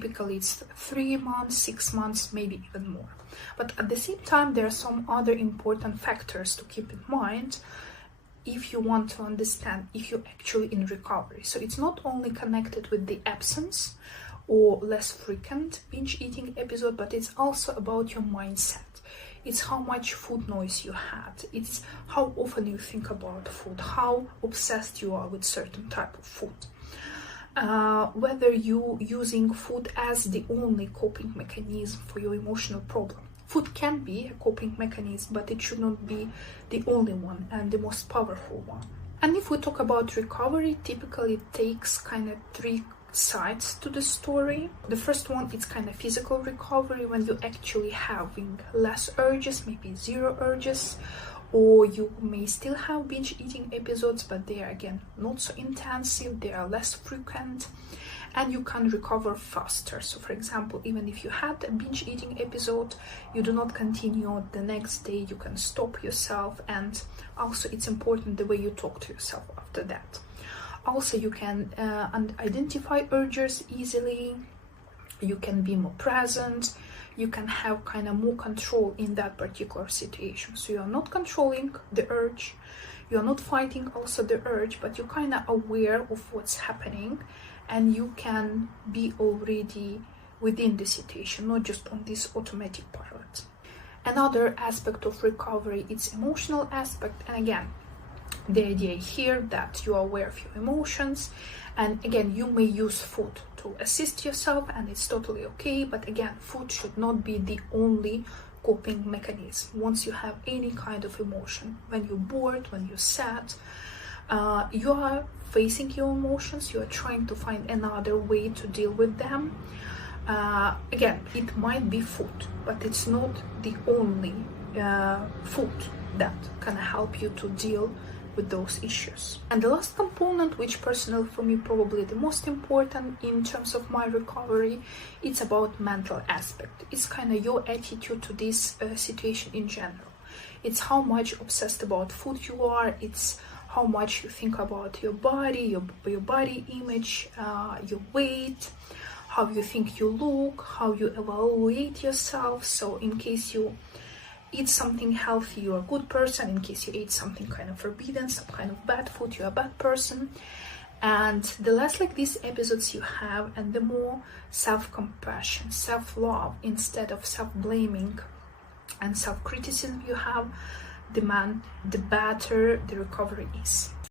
typically it's 3 months, 6 months, maybe even more. But at the same time, there are some other important factors to keep in mind if you want to understand if you're actually in recovery. So it's not only connected with the absence or less frequent binge eating episode, but it's also about your mindset. It's how much food noise you had. It's how often you think about food, how obsessed you are with certain type of food. Whether you using food as the only coping mechanism for your emotional problem. Food can be a coping mechanism, but it should not be the only one and the most powerful one. And if we talk about recovery, typically it takes kind of 3 sides to the story. The first one, it's kind of physical recovery, when you're actually having less urges, maybe 0 urges, or you may still have binge eating episodes, but they are again not so intensive, they are less frequent, and you can recover faster. So for example, even if you had a binge eating episode, you do not continue the next day, you can stop yourself. And also it's important the way you talk to yourself after that. Also, you can identify urges easily, you can be more present, you can have kind of more control in that particular situation. So you are not controlling the urge, you are not fighting also the urge, but you're kind of aware of what's happening, and you can be already within the situation, not just on this automatic pilot. Another aspect of recovery is emotional aspect, and again, the idea here that you are aware of your emotions, and again, you may use food to assist yourself, and it's totally okay, but again, food should not be the only coping mechanism. Once you have any kind of emotion, when you're bored, when you're sad, you are facing your emotions, you are trying to find another way to deal with them. Again, it might be food, but it's not the only food that can help you to deal with those issues. And the last component, which personally for me probably the most important in terms of my recovery, it's about mental aspect. It's kind of your attitude to this situation in general. It's how much obsessed about food you are, it's how much you think about your body, your body image, your weight, how you think you look, how you evaluate yourself. So in case you eat something healthy, you're a good person. In case you ate something kind of forbidden, some kind of bad food, you're a bad person. And the less like these episodes you have, and the more self-compassion, self-love instead of self-blaming and self-criticism you have, the better the recovery is.